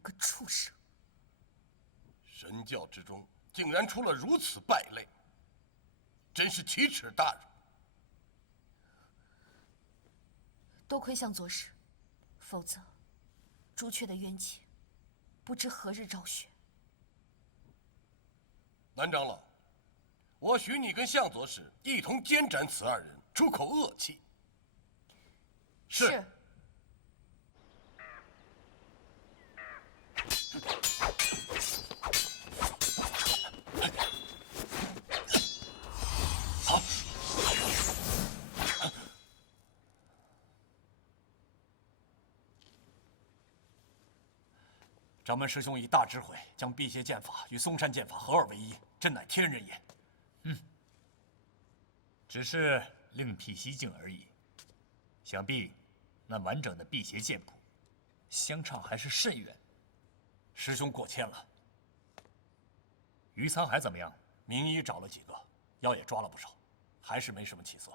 个畜生！神教之中竟然出了如此败类，真是奇耻大辱。多亏向左使，否则朱雀的冤气不知何日昭雪。南长老，我许你跟向左使一同监斩此二人，出口恶气。是。好。掌门师兄以大智慧将辟邪剑法与嵩山剑法合二为一，真乃天人也。只是另辟蹊径而已。想必那完整的辟邪剑谱，相差还是甚远。师兄过谦了。于沧海怎么样？名医找了几个，药也抓了不少，还是没什么起色。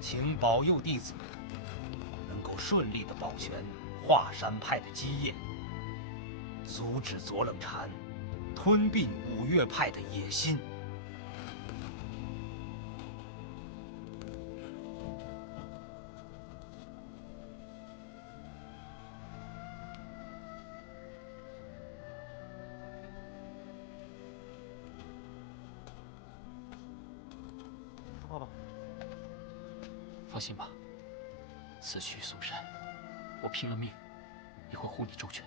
请保佑弟子能够顺利的保全华山派的基业，阻止左冷禅吞并五岳派的野心。爸爸，放心吧，此去嵩山，我拼了命也会护你周全。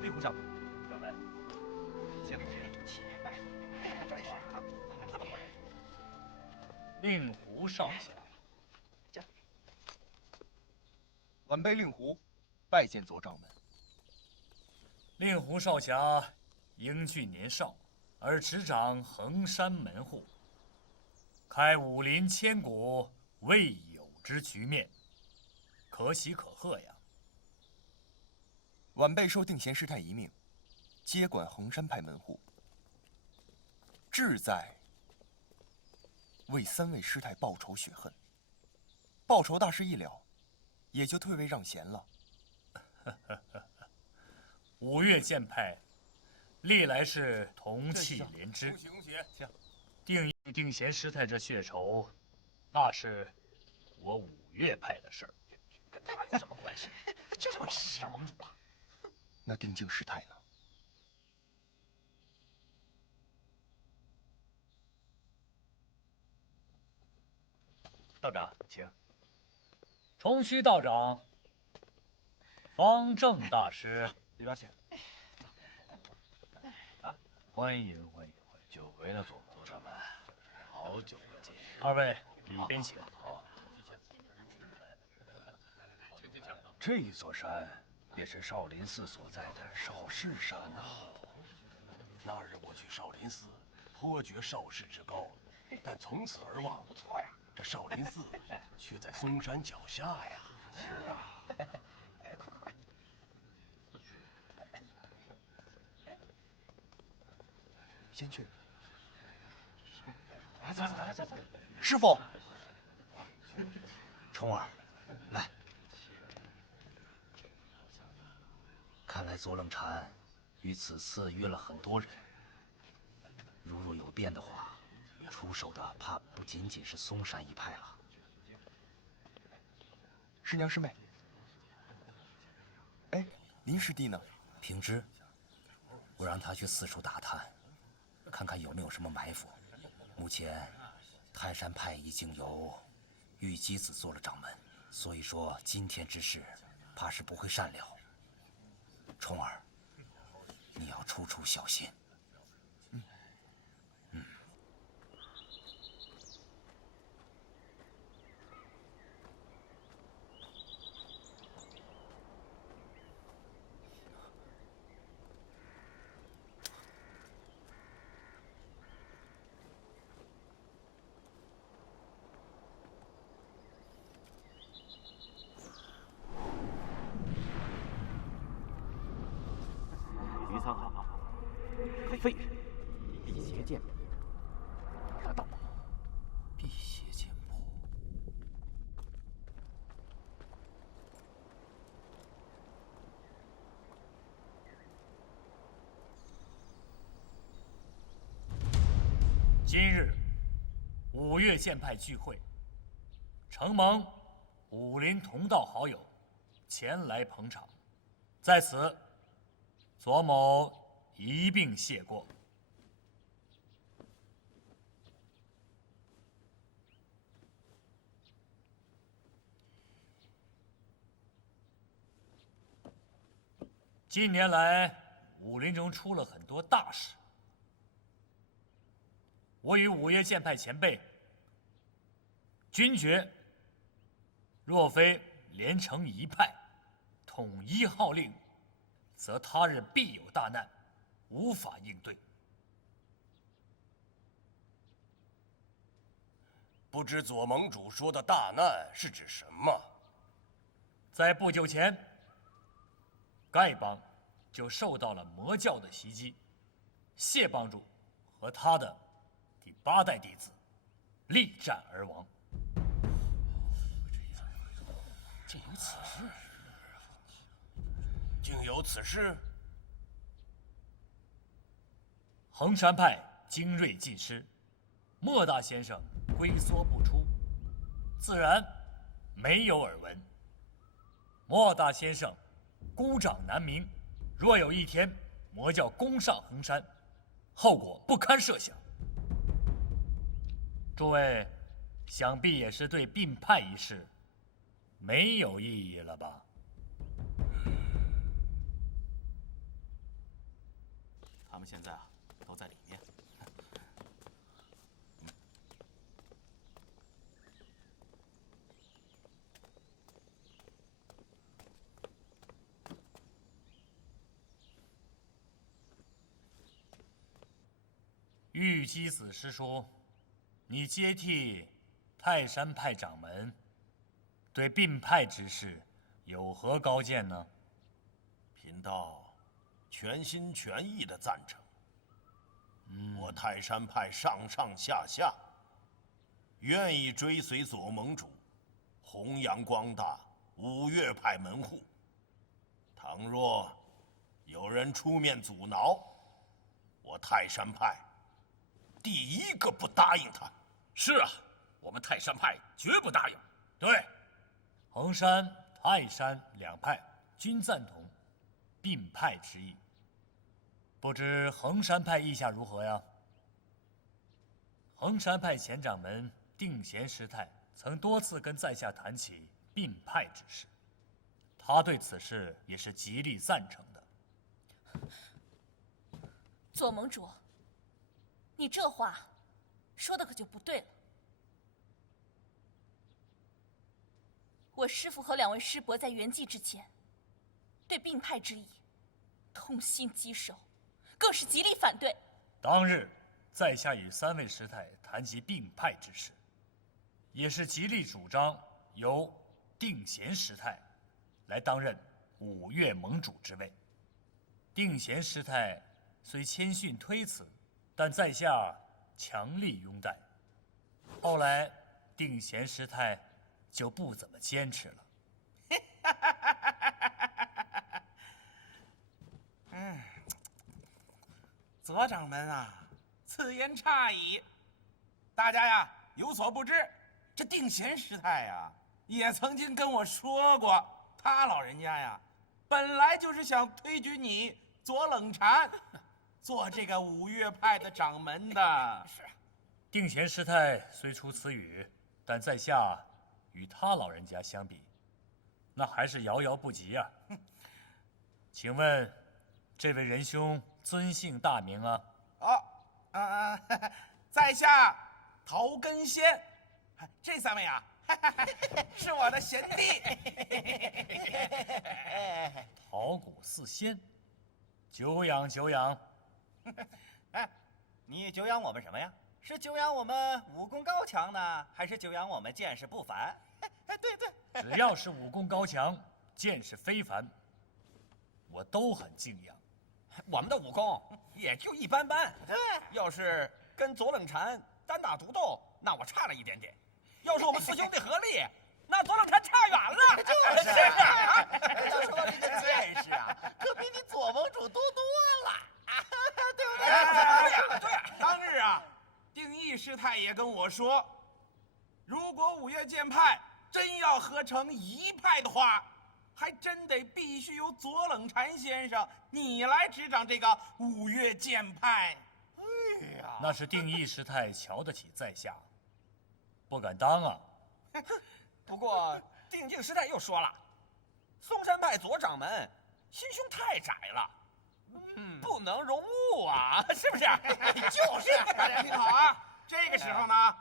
令狐掌门，掌门，请来，这里。令狐少侠。晚辈令狐，拜见左掌门。令狐少侠英俊年少，而执掌衡山门户，开武林千古未有之局面，可喜可贺呀！晚辈受定闲师太遗命，接管衡山派门户，志在为3位师太报仇雪恨。报仇大事一了，也就退位让贤了。五岳剑派历来是同气连枝，定闲师太这血仇，那是我五岳派的事儿，跟他有什么关系？就这么是盟主啊！那定静师太呢？道长，请。重虚道长，方正大师，里边请。欢迎欢迎，久违了，左掌门，好久不见。二位里边请。好。这座山便是少林寺所在的少室山呐。那日我去少林寺，颇觉少室之高，但从此而望，不错呀。这少林寺却在嵩山脚下呀。是啊。先去。走。师傅。冲儿，来。看来左冷禅于此次约了很多人，如若有变的话，出手的怕不仅仅是嵩山一派了。师娘师妹，哎，林师弟呢？平之，我让他去四处打探，看看有没有什么埋伏。目前，泰山派已经由玉姬子做了掌门，所以说今天之事，怕是不会善了。冲儿，你要处处小心。余沧好，废人，辟邪剑谱，拿到。辟邪剑谱。今日五岳剑派聚会，承蒙武林同道好友前来捧场，在此左某一并谢过。近年来，武林中出了很多大事。我与五岳剑派前辈均觉，若非连成一派，统一号令，则他日必有大难，无法应对。不知左盟主说的大难是指什么？在不久前，丐帮就受到了魔教的袭击，谢帮主和他的第8代弟子力战而亡。竟有此事！竟有此事！衡山派精锐技师莫大先生龟缩不出，自然没有耳闻。莫大先生孤掌难鸣，若有一天魔教攻上衡山，后果不堪设想。诸位想必也是对并派一事没有异议了吧？他们现在都在里面。玉姬子师叔，你接替泰山派掌门，对并派之事有何高见呢？贫道全心全意的赞成。我泰山派上上下下愿意追随左盟主，弘扬光大五岳派门户。倘若有人出面阻挠，我泰山派第一个不答应他。是啊，我们泰山派绝不答应。对，衡山、泰山两派均赞同并派之意。不知衡山派意下如何呀？衡山派前掌门定贤师太曾多次跟在下谈起并派之事，他对此事也是极力赞成的。左盟主，你这话说的可就不对了。我师父和2位师伯在圆寂之前，对并派之意痛心疾首，更是极力反对。当日，在下与3位师太谈及并派之事，也是极力主张由定贤师太来担任五岳盟主之位。定贤师太虽谦逊推辞，但在下强力拥戴。后来，定贤师太就不怎么坚持了。左掌门啊，此言差矣。大家呀有所不知，这定贤师太呀也曾经跟我说过，他老人家呀本来就是想推举你左冷禅做这个五岳派的掌门的。是。定贤师太虽出此语，但在下与他老人家相比，那还是遥遥不及啊。请问，这位仁兄尊姓大名啊？在下陶根仙，这3位啊，是我的贤弟。陶谷四仙，久仰久仰。你久仰我们什么呀？是久仰我们武功高强呢，还是久仰我们见识不凡？对，只要是武功高强、见识非凡，我都很敬仰。我们的武功也就一般般。对，要是跟左冷禅单打独斗，那我差了一点点；要是我们4兄弟合力，那左冷禅差远了。就是啊，要说这个见识啊，可比你左盟主多多了，对不对？对。当日啊，定义师太也跟我说，如果五岳剑派真要合成一派的话，还真得必须由左冷禅先生你来执掌这个五岳剑派。哎呀，那是定义师太瞧得起在下，不敢当啊。不过定境师太又说了，嵩山派左掌门心胸太窄了，不能容物啊，是不是？就是。大家听好啊，这个时候呢，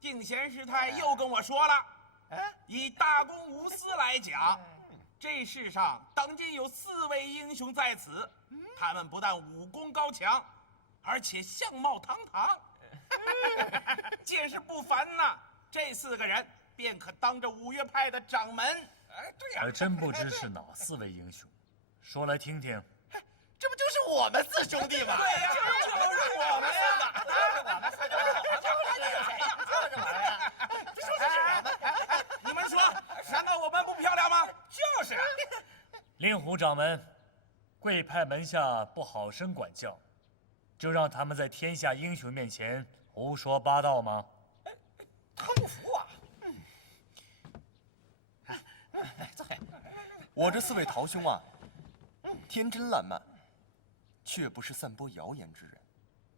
定贤师太又跟我说了，以大公无私来讲，这世上当今有4位英雄在此，他们不但武功高强，而且相貌堂堂，见识不凡呐。这4个人便可当着五岳派的掌门。对呀，还真不知是哪4位英雄，说来听听。这不就是我们4兄弟吗？对呀，就是我们呀，就是我们4个，就是我们，这说的是我们。你们说，难道我们不漂亮吗？就是。令狐掌门，贵派门下不好生管教，就让他们在天下英雄面前胡说八道吗？他不服啊！我这4位陶兄啊，天真烂漫，却不是散播谣言之人。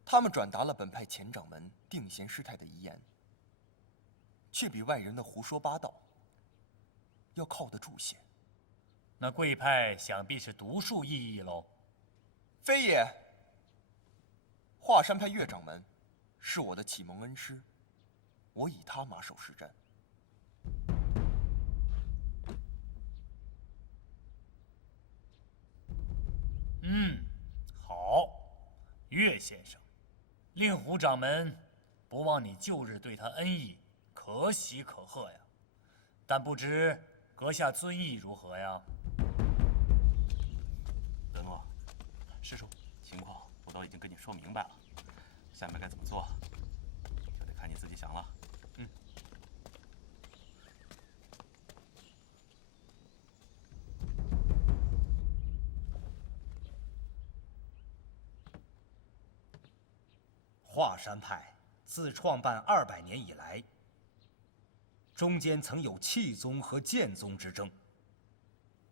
他们转达了本派前掌门定贤师太的遗言，却比外人的胡说八道要靠得住些。那贵派想必是独树异义喽。非也，华山派岳掌门是我的启蒙恩师，我以他马首是瞻。好，岳先生，令狐掌门不忘你旧日对他恩义，可喜可贺呀。但不知阁下尊意如何呀？德诺，师叔，情况我都已经跟你说明白了，下面该怎么做，就得看你自己想了。华山派自创办200年以来，中间曾有气宗和剑宗之争。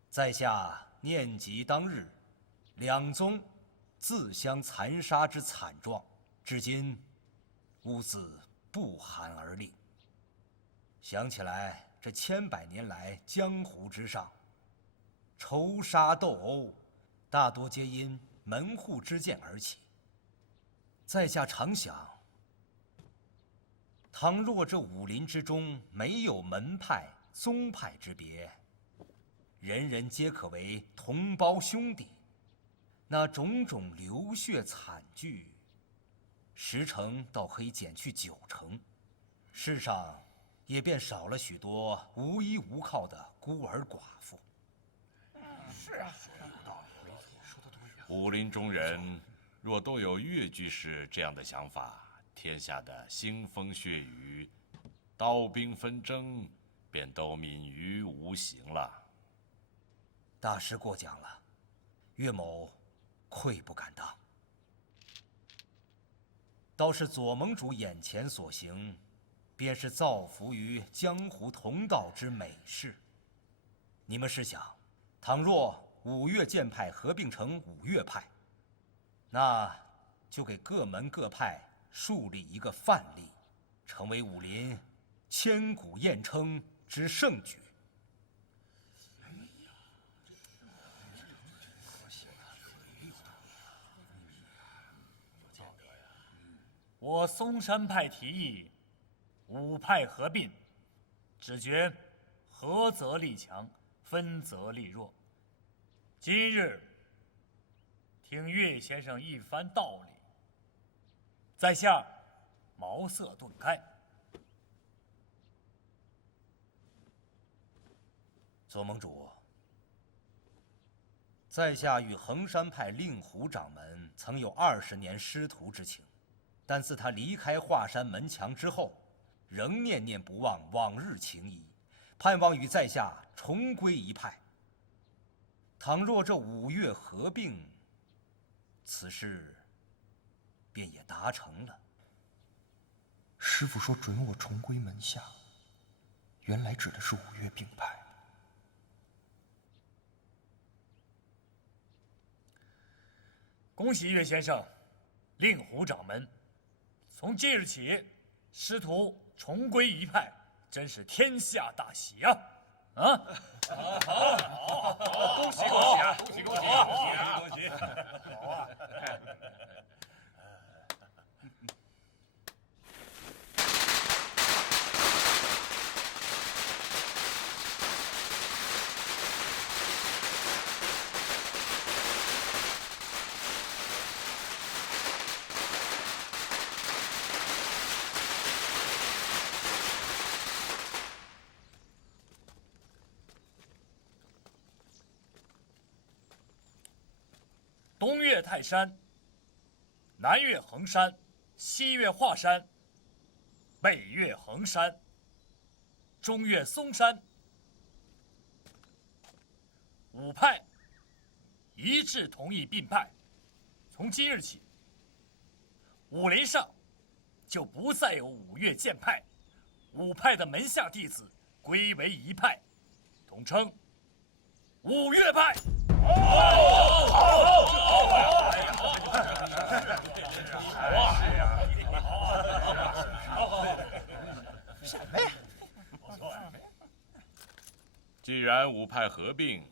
在下念及当日2宗自相残杀之惨状，至今吾自不寒而栗。想起来，这千百年来江湖之上，仇杀斗殴，大多皆因门户之见而起。在下常想，倘若这武林之中没有门派、宗派之别，人人皆可为同胞兄弟，那种种流血惨剧，10成倒可以减去9成，世上也便少了许多无依无靠的孤儿寡妇。是啊，说的有道理，说的对。武林中人若都有岳居士这样的想法，天下的腥风血雨、刀兵纷争便都泯于无形了。大师过奖了，岳某愧不敢当。倒是左盟主眼前所行，便是造福于江湖同道之美事。你们试想，倘若五岳剑派合并成五岳派，那就给各门各派树立一个范例，成为武林千古艳称之盛举。我嵩山派提议，五派合并，只觉合则力强，分则力弱。今日听岳先生一番道理，在下茅塞顿开。左盟主，在下与衡山派令狐掌门曾有20年师徒之情，但自他离开华山门墙之后，仍念念不忘往日情谊，盼望与在下重归一派。倘若这五岳合并，此事便也达成了。师父说准我重归门下，原来指的是五岳并派。恭喜岳先生，令狐掌门，从今日起，师徒重归一派，真是天下大喜啊！啊！好，恭喜恭喜啊！恭喜恭喜恭喜！好啊！东岳泰山，南岳衡山，西岳华山，北岳衡山，中岳嵩山，五派一致同意并派。从今日起，武林上就不再有五岳剑派，五派的门下弟子归为一派，统称五岳派。什么呀？既然五派合并，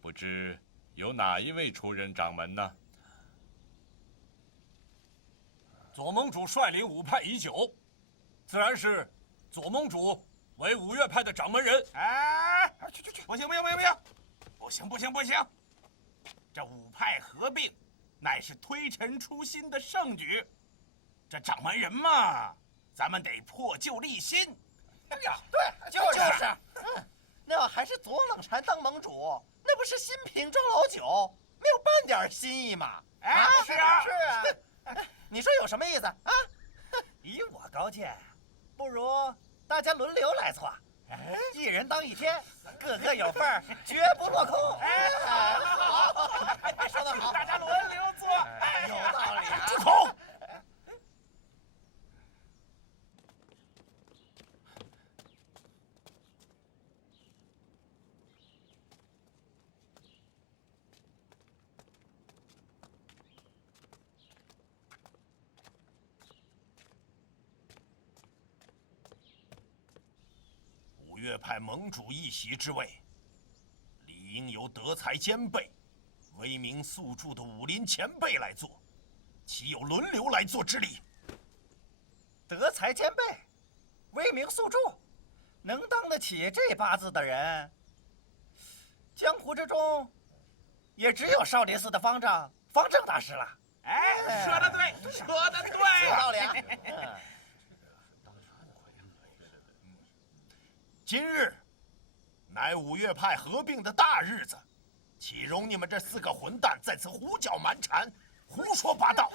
不知有哪一位出任掌门呢？左盟主率领五派已久，自然是左盟主为五岳派的掌门人。哎，去，不行，不行！这五派合并，乃是推陈出新的盛举。这掌门人嘛，咱们得破旧立新。哎呀，对，就是，那还是左冷禅当盟主，那不是新瓶装老酒，没有半点新意嘛？哎，是啊，你说有什么意思啊？以我高见，不如大家轮流来做，一人当一天，个个有份儿，绝不落空。哎，好，说得好，大家轮流做，有道理啊。住口！五岳派盟主一席之位，理应由德才兼备、威名宿著的武林前辈来做，岂有轮流来做之理？德才兼备，威名宿著，能当得起这八字的人，江湖之中也只有少林寺的方丈大师了。哎，说得对，有道理啊。今日乃五岳派合并的大日子，岂容你们这4个混蛋在此胡搅蛮缠、胡说八道？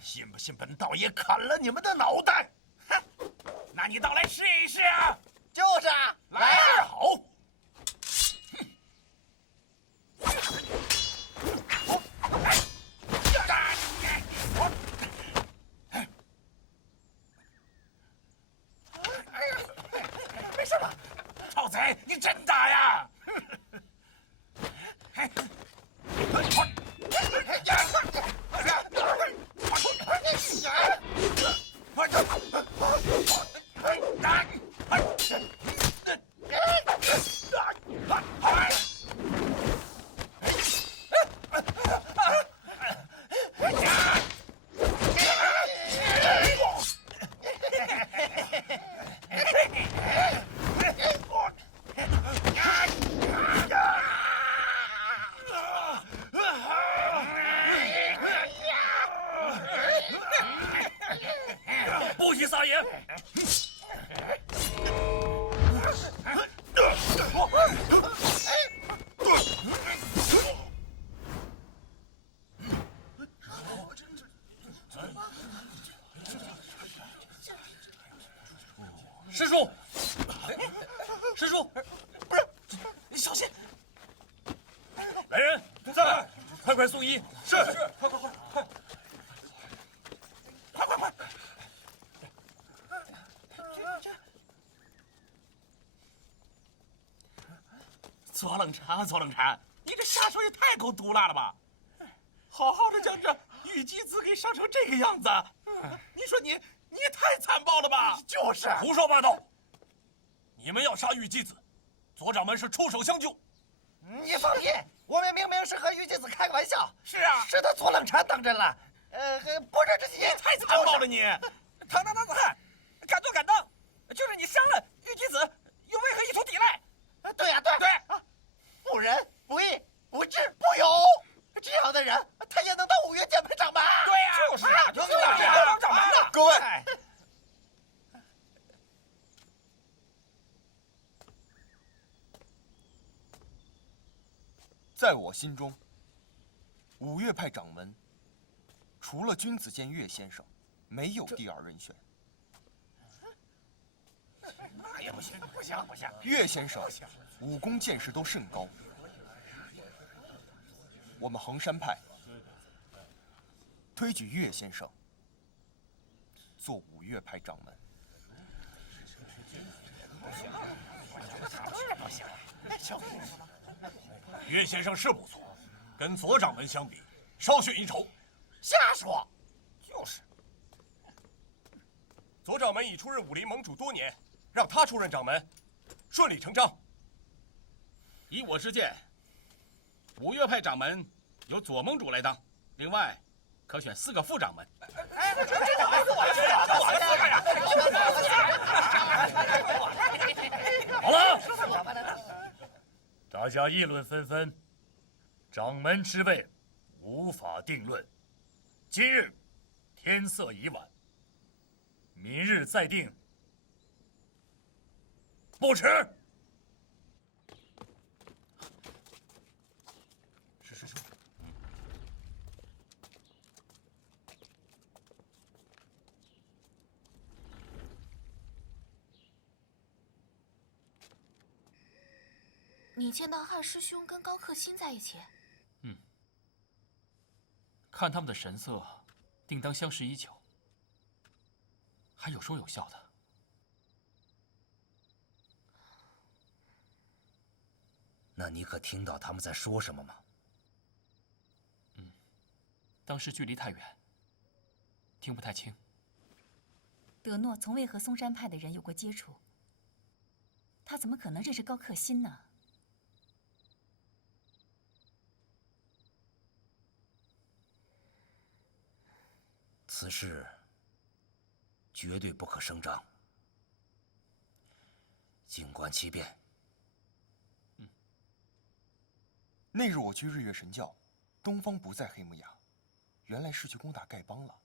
信不信本道爷砍了你们的脑袋？哼，那你倒来试一试啊！就是啊，来啊！好。臭贼，你真打呀！快送医！是，快快快快！快快快！左冷禅，左冷禅，你这下手也太够毒辣了吧！好好的将这玉姬子给伤成这个样子，你说你也太残暴了吧！就是，胡说八道！你们要杀玉姬子，左掌门是出手相救。你放屁！我们明明是和玉姬子开个玩笑。是啊，是他左冷禅当真了。不是这些，太残暴了你！唐子汉，敢做敢当，就是你伤了玉姬子，又为何意图抵赖？对呀，对啊，不仁不义不智不勇，这样的人他也能当五岳剑派掌门？对呀，就是啊，就是当掌门的。各位，在我心中，五岳派掌门除了君子剑岳先生，没有第二人选。那也不行，不行，不行！岳先生武功见识都甚高，我们衡山派推举岳先生做五岳派掌门。不行，岳先生是不错，跟左掌门相比，稍逊一筹。瞎说！就是。左掌门已出任武林盟主多年，让他出任掌门，顺理成章。以我之见，五岳派掌门由左盟主来当，另外可选4个副掌门。好了，大家议论纷纷，掌门之位无法定论。今日天色已晚，明日再定，不迟。是。你见到汉师兄跟高克新在一起？看他们的神色，定当相识已久，还有说有笑的。那你可听到他们在说什么吗？当时距离太远，听不太清。德诺从未和嵩山派的人有过接触，他怎么可能认识高克新呢？此事绝对不可声张，静观其变。那日我去日月神教，东方不在黑木崖，原来是去攻打丐帮了。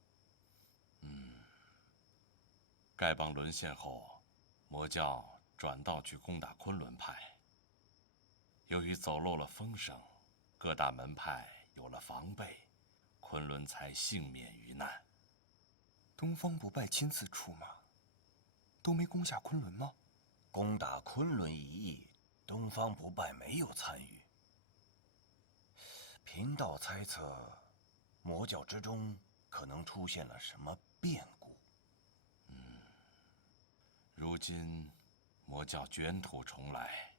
丐帮沦陷后，魔教转道去攻打昆仑派。由于走漏了风声，各大门派有了防备，昆仑才幸免于难。东方不败亲自出马，都没攻下昆仑吗？攻打昆仑一役，东方不败没有参与。贫道猜测，魔教之中可能出现了什么变故。如今魔教卷土重来，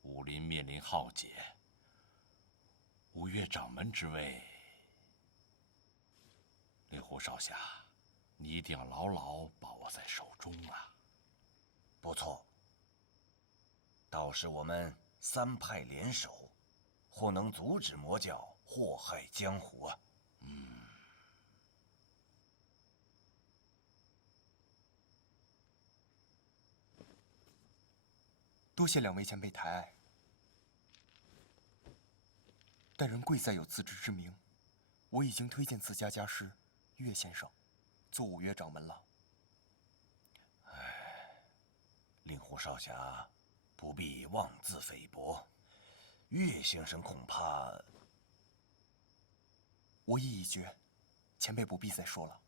武林面临浩劫，五岳掌门之位，令狐少侠，你一定要牢牢把握在手中啊！不错，到时我们3派联手，或能阻止魔教祸害江湖啊！多谢2位前辈抬爱，但人贵在有自知之明，我已经推荐自家家师岳先生做五岳掌门了。令狐少侠不必妄自菲薄，岳先生恐怕……我意已决，前辈不必再说了。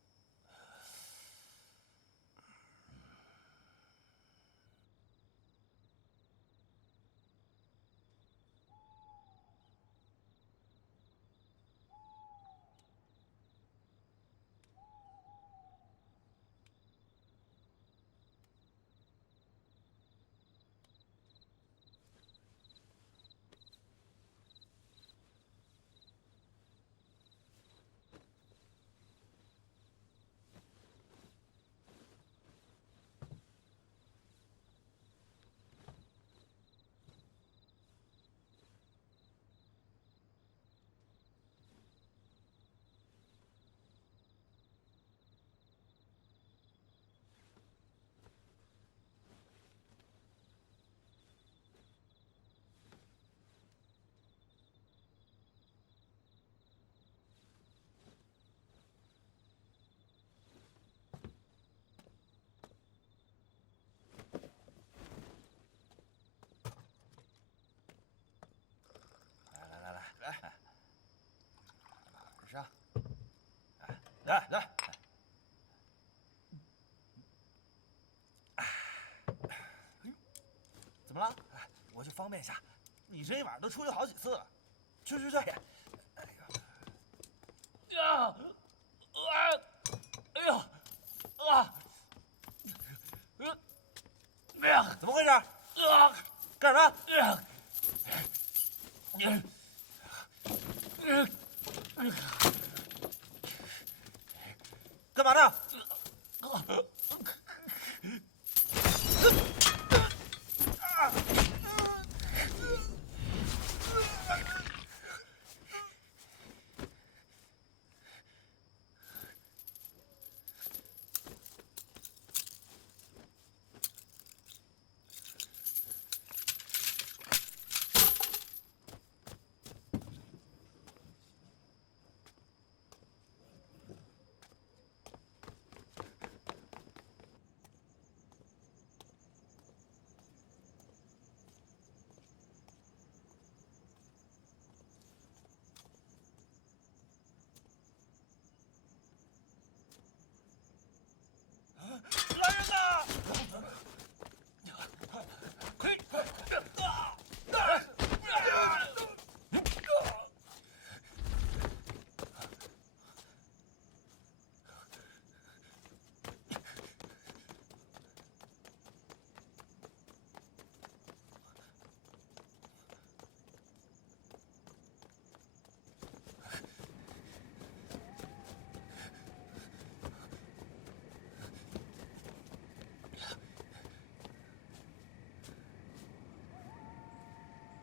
来。怎么了？我去方便一下。你这一晚上都出去好几次了。去。哎呀！怎么回事？干什么？干嘛呢？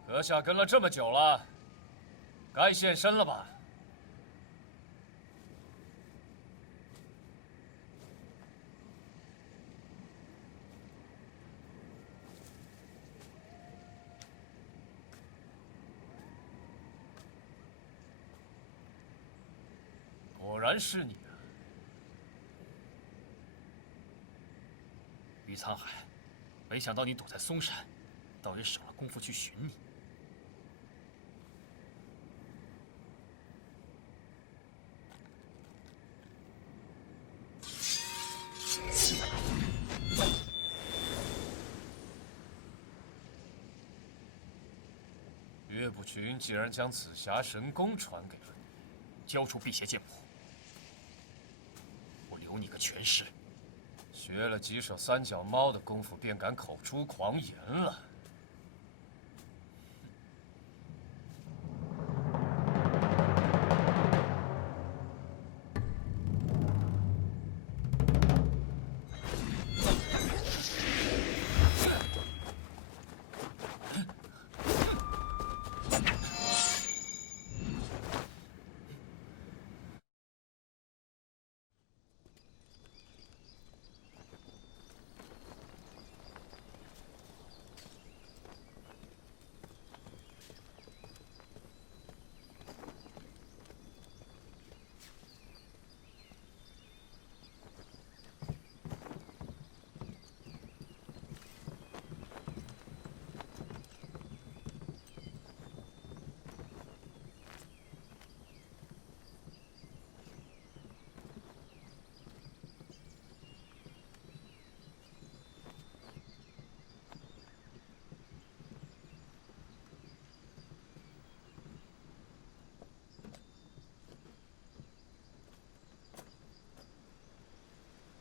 阁下跟了这么久了，该现身了吧？果然是你啊，于沧海！没想到你躲在嵩山，倒也省了功夫去寻你。岳不群竟然将紫霞神功传给了你，交出辟邪剑谱，我留你个全尸。学了几手三脚猫的功夫，便敢口出狂言了。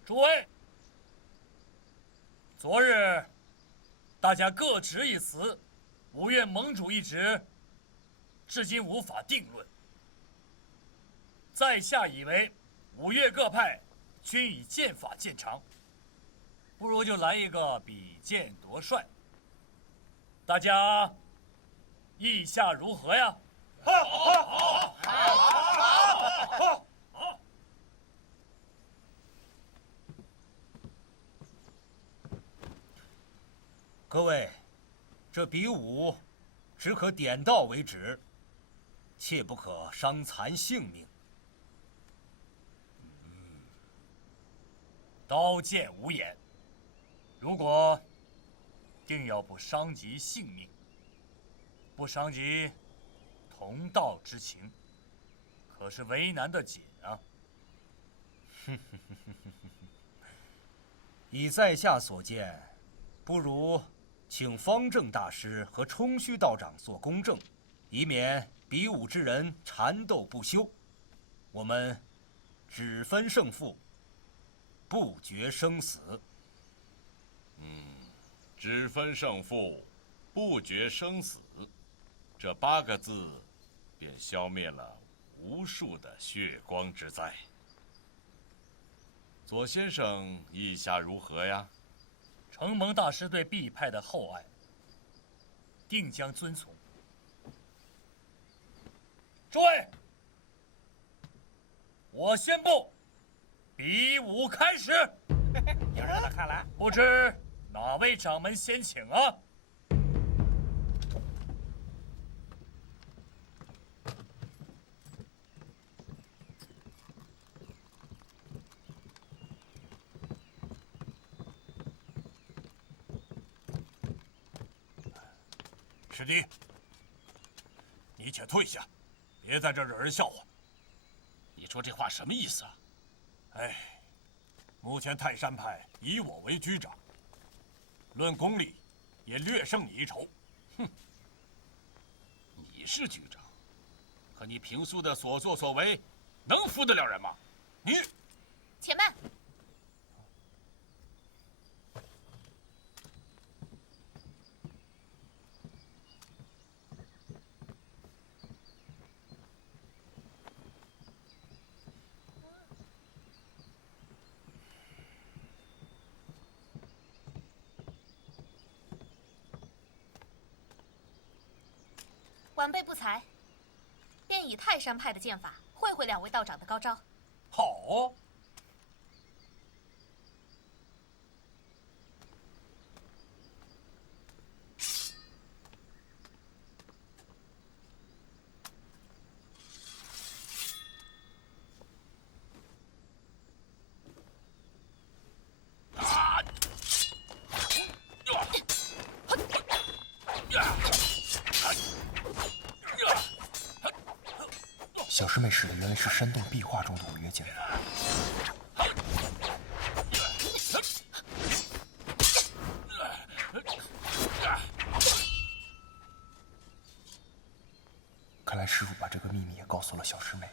诸位，昨日大家各执一词，五岳盟主一职，至今无法定论。在下以为，五岳各派均以剑法见长，不如就来一个比剑夺帅。大家意下如何呀？好！各位，这比武只可点到为止，切不可伤残性命。刀剑无眼，如果定要不伤及性命，不伤及同道之情，可是为难的紧啊。以在下所见，不如请方正大师和冲虚道长做公证，以免比武之人缠斗不休。我们只分胜负，不决生死。只分胜负，不决生死，这8个字，便消灭了无数的血光之灾。左先生意下如何呀？承蒙大师对毕派的厚爱，定将遵从。诸位，我宣布，比武开始。有热闹看了。不知哪位掌门先请啊？师弟，你且退下，别在这惹人笑话。你说这话什么意思啊？哎，目前泰山派以我为居长，论功力也略胜你一筹。哼，你是局长，可你平素的所作所为，能服得了人吗？你，且慢。晚辈不才，便以泰山派的剑法会会2位道长的高招。好。小师妹使的原来是山洞壁画中的五岳剑法。看来师傅把这个秘密也告诉了小师妹。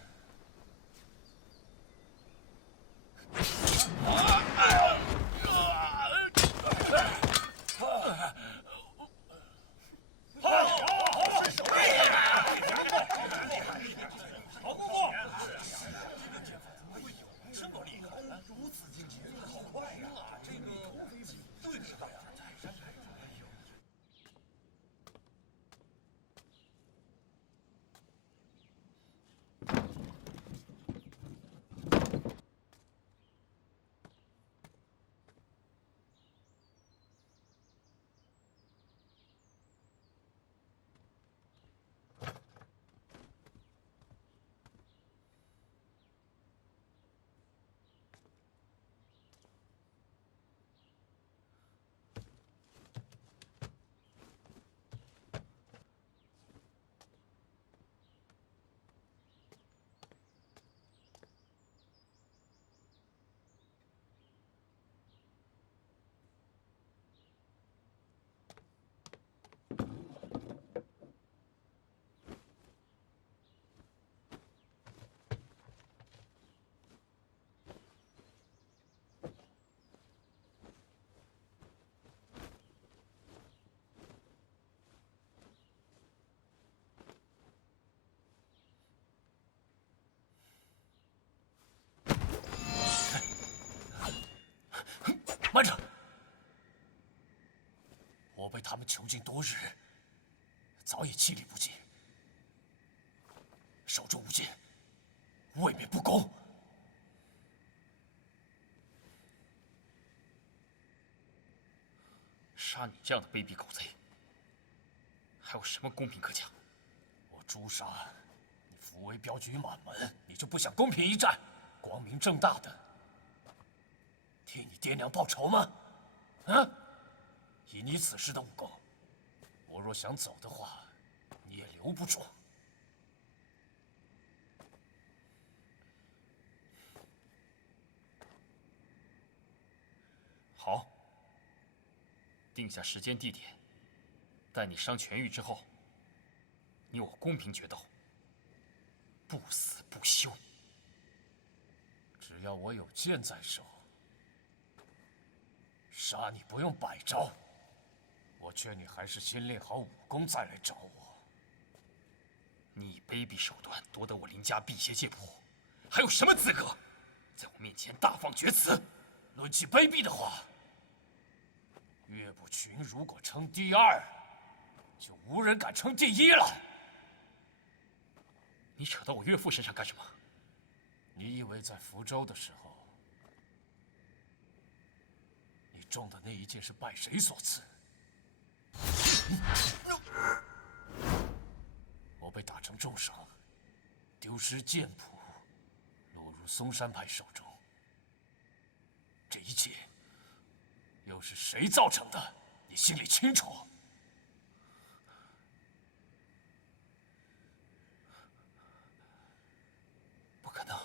慢着！我被他们囚禁多日，早已气力不济，手中无剑，未免不公。杀你这样的卑鄙狗贼，还有什么公平可讲？我诛杀你，扶为镖局满门，你就不想公平一战，光明正大的替你爹娘报仇吗？啊！以你此时的武功，我若想走的话，你也留不住。定下时间地点，待你伤痊愈之后，你我公平决斗，不死不休。只要我有剑在手，杀你不用100招。我劝你还是先练好武功再来找我。你以卑鄙手段夺得我林家辟邪剑谱，还有什么资格在我面前大放厥词？论起卑鄙的话，岳不群如果称第2，就无人敢称第1了。你扯到我岳父身上干什么？你以为在福州的时候，你中的那一箭是拜谁所赐？我被打成重伤，丢失剑谱，落入嵩山派手中。这一切又是谁造成的？你心里清楚。不可能，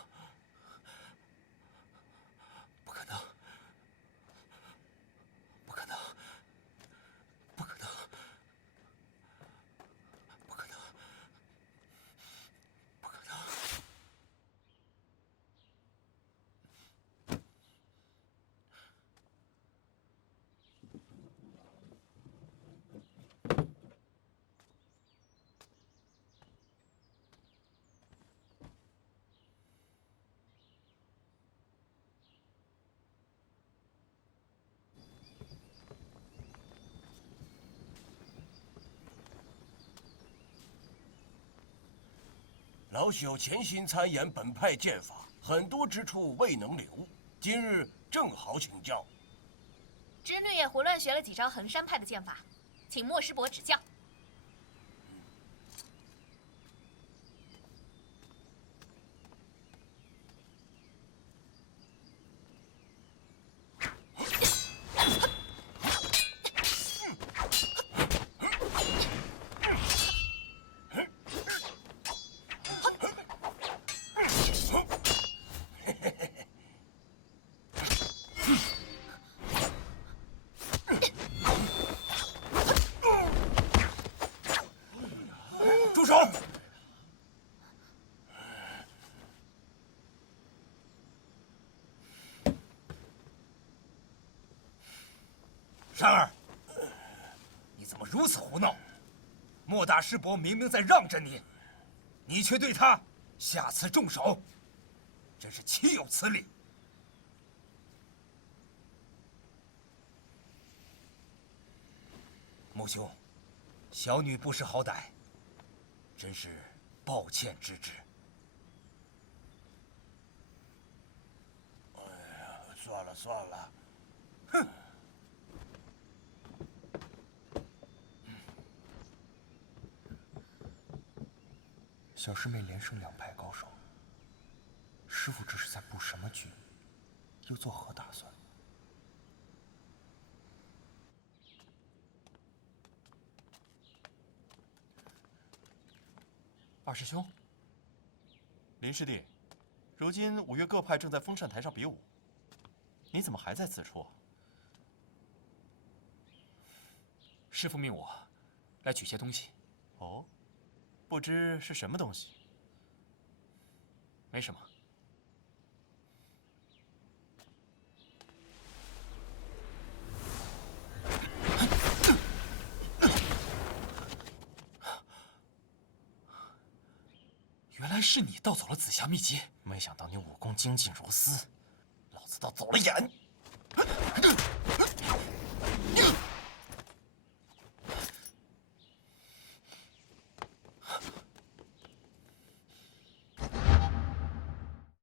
不可能，不可能，不可能，不可能，不可能！老朽潜心参研本派剑法，很多之处未能领悟，今日正好请教。侄女也胡乱学了几招衡山派的剑法，请莫师伯指教。住手！山儿，你怎么如此胡闹？莫大师伯明明在让着你，你却对他下此重手，真是岂有此理！穆兄，小女不识好歹，真是抱歉之至。哎呀，算了算了，哼！小师妹连胜2派高手，师傅这是在布什么局？又作何打算？二师兄，林师弟，如今5岳各派正在风扇台上比武，你怎么还在此处？师父命我来取些东西。哦，不知是什么东西？没什么。原来是你盗走了紫霞秘籍，没想到你武功精进如斯，老子倒走了眼。